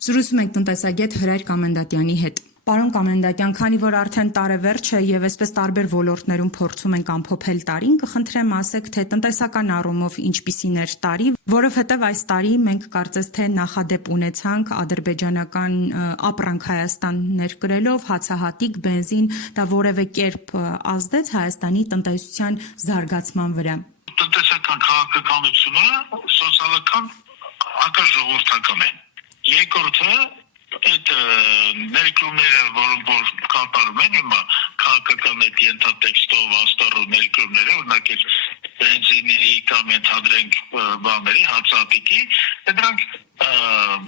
Զրուցում ենք տնտեսագետ Հրայր Կամենդատյանի հետ։ Պարոն Կամենդատյան, քանի որ արդեն տարեվերջ է եւ այսպես տարբեր ոլորտներում փորձում ենք ամփոփել տարին, կխնդրեմ ասեք, թե տնտեսական առումով ինչպիսին էր տարի, որովհետեւ այս տարի մենք կարծես թե նախադեպ ունեցանք ադրբեջանական ապրանք Հայաստան ներկրելով, հացահատիկ, բենզին, դա որևէ կերպ ազդեց Հայաստանի տնտեսության զարգացման վրա։ Տնտեսական քաղաքականությունը սոցիալական ակաժողովրդական է։ Երկրորդը այդ ներկրումները, որոնք կատարում են հիմա քաղաքական այդ ենթատեքստով աստառով ներկրումները, օրինակ բենզինի կամ ենթադրենք բաների, հացահատիկի, դրանք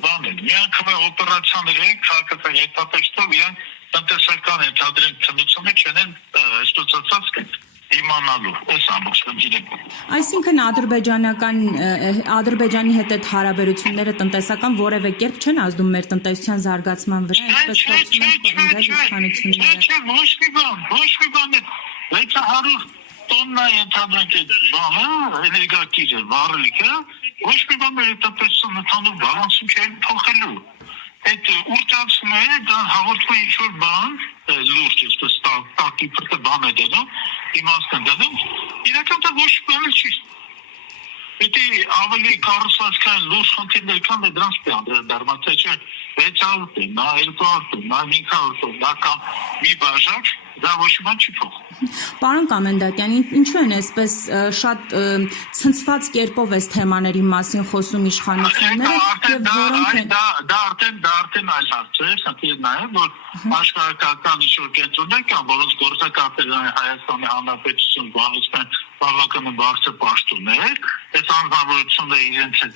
բան են, միանգամայն օպերացիաներ են քաղաքական ենթատեքստով, իրանք տնտեսական ենթադրենք ցնցումը չեն այսպես ասած իմանալու, այս ամբողջ խնդիրը։ Այսինքն Ադրբեջանի հետ այդ հարաբերությունները տնտեսական որևէ կերպ չեն ազդում մեր տնտեսության զարգացման վրա, այսպես փորձում են պնդել իշխանությունները։ Ոչ մի բան է, 600 տոննա ենթադրենք բանը, էներգակիրը, վառելիքը, ոչ մի բան է տնտեսության ընդհանուր բալանսում չեն փոխելու։ Այդ ուրճացումը է, դա հաղորդում է ինչ-որ բան, լուրջ, այսպես տակի պրտը բան է դնում, իմաստ են դնում, իրական դա ոչ բան չի։ Պետք է ավելի կառուցվածքային լուրջ խնդիրներ կան, դրանց պետք դառնալ, թե չէ 600 տոննա, 200 տոննա, 500 տոննա կամ մի բաժակ, դա ոչ մի բան չի փոխում։ Պարոն Կամենդատյան, ինչու են այսպես շատ ցնցված կերպով այս թեմաների մասին խոսում իշխանությունները եւ որոնք են դա արդեն այլ հարց է, խնդիրն է, որ աշխարհական ինչ-որ կենտրոններ կան, որոնց գործակալներն են Հայաստանի Հանրապետություն բանացան բավականին բարձր պաշտոններ, այս անձնավորությունները իրենց հետ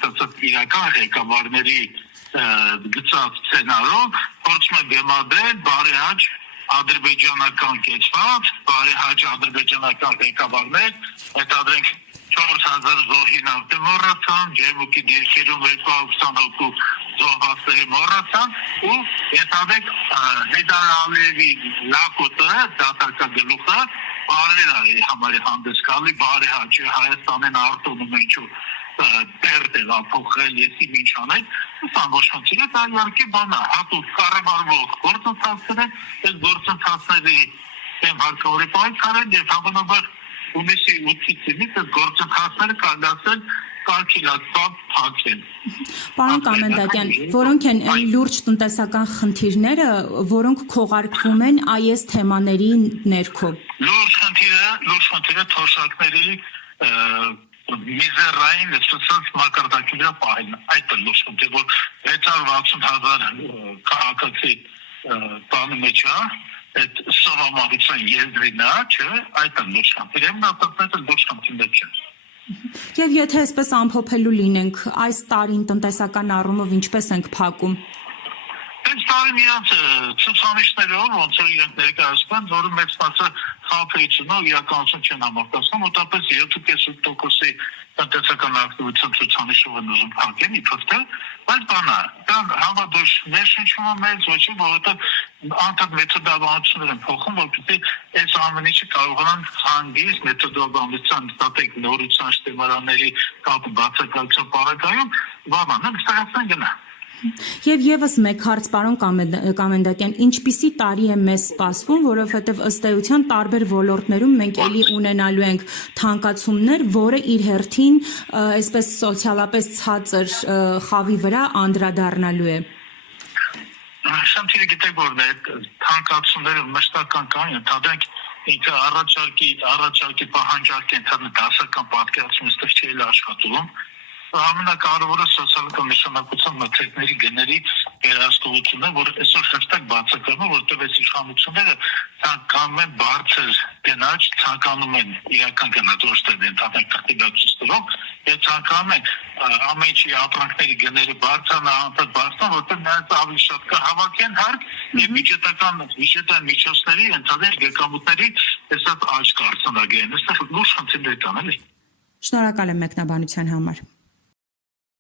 իրական ղեկավարների գծած սցենարով փորձում են բեմադրել բարեհաճ ադրբեջանական կեցված, բարեհաճ ադրբեջանական ղեկավարներ, հետադրենք 4000 զոհին մոռացան, Ջերմուկի դիրքերում 228 զոհվածների մոռացան ու հետադրենք Հեյդար Ալիևի լակոտը, դատական գլուխը բարերարի համարի հանդես գալի բարեհաճ Հայաստանին արտոնում ինչ-որ պերտել ապոխել եսի ինչ անել, ամբողջ խնդիրը դա իհարկե բան է, հատուկ կառավարվող գործընթացներ են, այս գործընթացների դեմ հարկավորի պայքարեն եւ հավանաբար հունիսի 8-ից այս գործընթացները կանգնացել կարգելացված փակեն։ Պարոն Կամենդատյան, որոնք են այն լուրջ տնտեսական խնդիրները, որոնք քողարկվում են այս թեմաների ներքո։ Լուրջ խնդիրը թոշակների միզերային այսպես մակարդակի վրա պահելն է, այդ է լուրջ խնդիրը, որ 660,000 քաղաքացի բանի մեջ է, այդ սովամահության եզրինա, չէ, այդ է լուրջ խնդիրը, մնացածները լուրջ խնդիրներ չեն։ Եվ եթե այսպես ամփոփելու լինենք, այս տարին տնտեսական առումով ինչպես ենք փակում։ Այս տարին իրանց ցուցանիշներով ոնց որ իրենք ներկայացնում, որը մեծ մասը խափեությունով իրականություն չեն համապատասխանում, մոտավորապես 7.5%-ի տնտեսական ակտիվության ցուցանիշով են ուզում փակեն, իբրև բայց բանա, դա հավատոց ներշնչումը մեծ ոչ է, որովհետև անդադ մեթոդաբանություններ են փոխում, որպեսզի այս ամեն ինչը կարողանան հանգիստ մեթոդաբանության ստատիկ նորության շտեմարանների կապ բացակայության պարագայում բանան ստեղծեն գնա։ Եվ եւս մեկ հարց, պարոն Կամենդատյան, ինչպիսի տարի է մեզ սպասվում, որովհետեւ ըստ էության տարբեր ոլորտներում մենք էլի ունենալու ենք թանկացումներ, որը իր հերթին այսպես սոցիալապես ցածր խավի վրա անդրադառնալու է։ Շանթիրը գիտեք որն է, թանկացումները մշտական կան, ընդհանրենք ինքը առաջարկի պահանջարկի ընդհանուր դասական պատկերացումը ստեղ չի աշխատում։ Ամենակարևորը սոցիալական նշանակության մթերքների գների վերահսկողությունն է, որ այսօր հստակ բացակայում է, որտեղ այս իշխանությունները ցանկանում են բարձր գնաճ, ցանկանում են իրական գնաճ ստեղծել ընդհանուր կրթիլացուցելով, եւ ցանկանում են ամեն ինչի ապրանքների գները բարձրանան, որտեղ նրանց ավելի շատ կհավաքեն հարկ եւ միջետային միջոցների ընդհանուր եկամուտների այսպես աճ կարձանագրեն։ Այստեղ լուրջ խնդիրներ կան, էլի։ Շնորհակալ եմ մեկնաբանության համար։